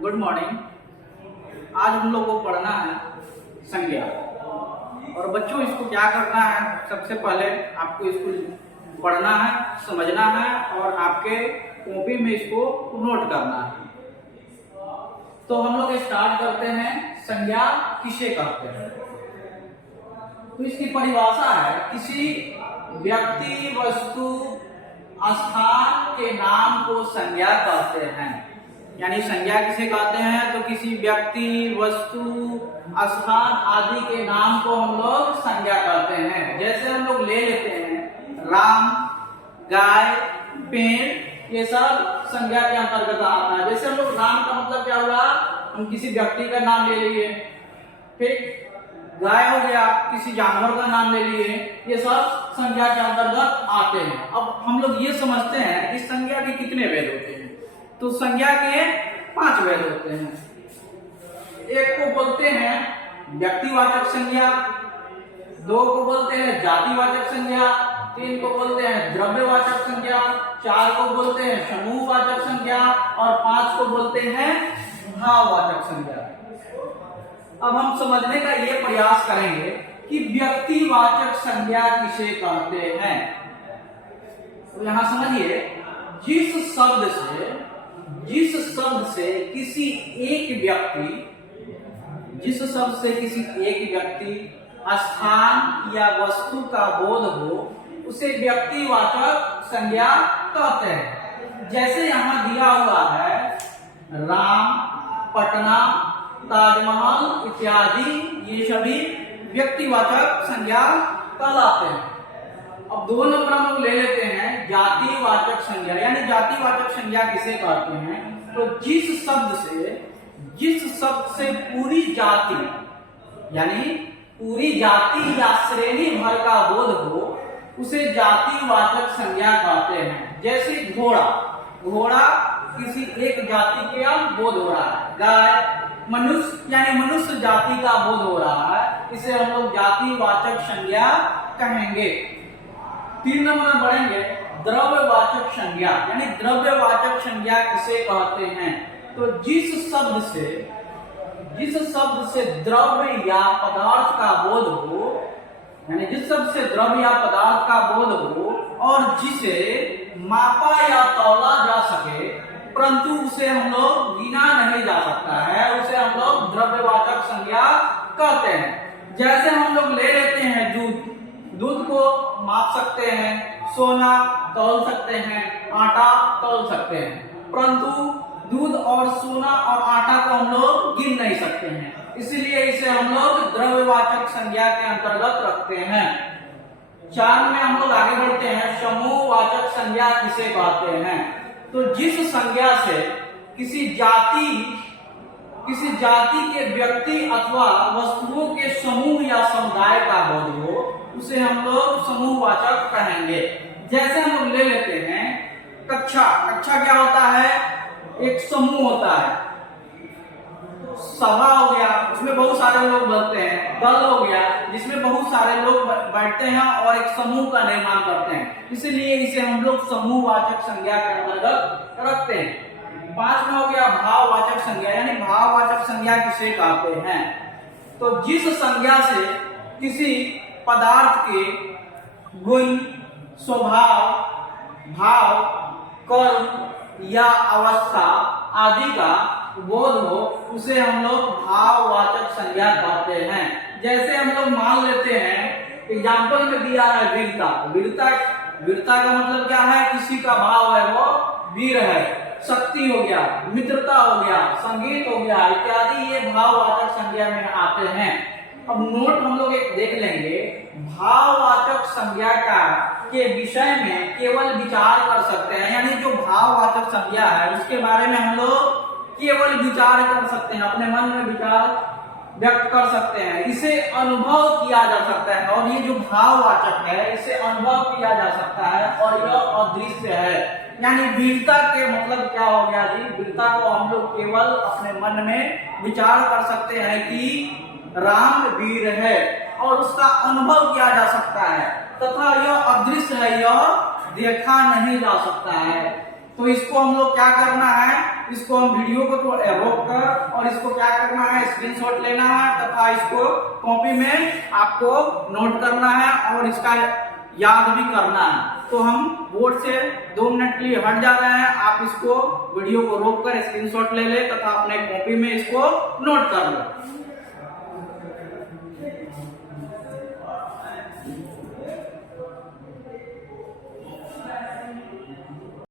Good morning. आज हम लोग को पढ़ना है संज्ञा। और बच्चों इसको क्या करना है, सबसे पहले आपको इसको पढ़ना है, समझना है और आपके कॉपी में इसको नोट करना है। तो हम लोग स्टार्ट करते हैं, संज्ञा किसे कहते हैं। तो इसकी परिभाषा है किसी व्यक्ति, वस्तु, स्थान के नाम को संज्ञा कहते हैं। यानी संज्ञा किसे कहते हैं, तो किसी व्यक्ति, वस्तु, स्थान आदि के नाम को हम लोग संज्ञा कहते हैं। जैसे हम लोग ले लेते हैं राम, गाय, पेड़, ये सब संज्ञा के अंतर्गत आता है। जैसे हम लोग राम का मतलब क्या हुआ, हम किसी व्यक्ति का नाम ले लिए। फिर गाय हो गया, किसी जानवर का नाम ले लिए। ये सब संज्ञा के अंतर्गत आते हैं। अब हम लोग ये समझते हैं इस संज्ञा के कितने वेद होते हैं। तो संज्ञा के 5 वेद होते हैं। एक को बोलते हैं व्यक्तिवाचक संज्ञा, 2 को बोलते हैं जातिवाचक संज्ञा, 3 को बोलते हैं द्रव्यवाचक संज्ञा, 4 को बोलते हैं समूहवाचक संज्ञा और 5 को बोलते हैं भाववाचक संज्ञा। अब हम समझने का ये प्रयास करेंगे कि व्यक्तिवाचक संज्ञा किसे कहते हैं। तो यहां समझिए, जिस शब्द से किसी एक व्यक्ति, स्थान या वस्तु का बोध हो, उसे व्यक्तिवाचक संज्ञा कहते हैं। जैसे यहां दिया हुआ है राम, पटना, ताजमहल इत्यादि, ये सभी व्यक्तिवाचक संज्ञा कहलाते हैं। अब 2 नंबर हम लोग ले लेते हैं जातिवाचक संज्ञा। यानी जातिवाचक संज्ञा किसे कहते हैं, तो जिस शब्द से पूरी जाति, यानी पूरी जाति या श्रेणी भर का बोध हो, उसे जातिवाचक संज्ञा कहते हैं। जैसे घोड़ा किसी एक जाति के बोध हो रहा है। गाय मनुष्य, यानी मनुष्य जाति का बोध हो रहा है, इसे हम लोग जातिवाचक संज्ञा कहेंगे। 3 नंबर बढ़ेंगे द्रव्यवाचक संज्ञा। यानी द्रव्यवाचक संज्ञा किसे कहते हैं, तो जिस शब्द से द्रव्य या पदार्थ का बोध हो, यानी जिस शब्द से द्रव्य या पदार्थ का बोध हो और जिसे मापा या तौला जा सके, परंतु उसे हम लोग गिना नहीं जा सकता है, उसे हम लोग द्रव्यवाचक संज्ञा कहते हैं। जैसे हम लोग ले लेते हैं दूध को माप सकते हैं, सोना तौल सकते हैं, आटा तौल सकते हैं, परंतु दूध और सोना और आटा को हम लोग गिन नहीं सकते हैं, इसलिए इसे हम लोग द्रव्यवाचक संज्ञा के अंतर्गत रखते हैं। 4 में हम लोग आगे बढ़ते हैं, समूहवाचक संज्ञा किसे कहते हैं, तो जिस संज्ञा से किसी जाति के व्यक्ति अथवा वस्तुओं के समूह या समुदाय का बोध हो, उसे हम लोग समूहवाचक कहेंगे। जैसे हम लोग ले लेते हैं कक्षा क्या होता है, एक समूह होता है। सभा हो गया, उसमें बहुत सारे लोग बैठते हैं। दल हो गया, जिसमें बहुत सारे लोग बैठते हैं और एक समूह का निर्माण करते हैं, इसलिए इसे हम लोग समूहवाचक संज्ञा के अंतर्गत रखते हैं। 5 में हो गया भाववाचक संज्ञा। यानी भाववाचक संज्ञा किसे कहते हैं, तो जिस संज्ञा से किसी पदार्थ के गुण, स्वभाव, भाव, कर्म या अवस्था आदि का बोध हो, उसे हम लोग भाववाचक संज्ञा कहते हैं। जैसे हम लोग मान लेते हैं, एग्जाम्पल में दिया है वीरता का मतलब क्या है, किसी का भाव है वो वीर है। शक्ति हो गया, मित्रता हो गया, संगीत हो गया इत्यादि, ये भाववाचक संज्ञा में आते हैं। अब नोट हम लोग एक देख लेंगे, भाववाचक संज्ञा के विषय में केवल विचार कर सकते हैं। यानी जो भाववाचक संज्ञा है उसके बारे में हम लोग केवल विचार कर सकते हैं, अपने मन में विचार व्यक्त कर सकते हैं, इसे अनुभव किया जा सकता है। और ये जो भाववाचक है इसे अनुभव किया जा सकता है और यह अदृश्य है। यानी वीरता के मतलब क्या हो गया जी, वीरता को हम लोग केवल अपने मन में विचार कर सकते हैं कि राम वीर है और उसका अनुभव किया जा सकता है, तथा यह अदृश्य है, यह देखा नहीं जा सकता है। तो इसको हम लोग क्या करना है, इसको हम वीडियो को तो रोक कर और इसको क्या करना है, स्क्रीनशॉट लेना है तथा इसको कॉपी में आपको नोट करना है और इसका याद भी करना है। तो हम बोर्ड से 2 मिनट के लिए हट जा रहे हैं, आप इसको वीडियो को रोक कर स्क्रीनशॉट ले ले तथा अपने कॉपी में इसको नोट कर लो।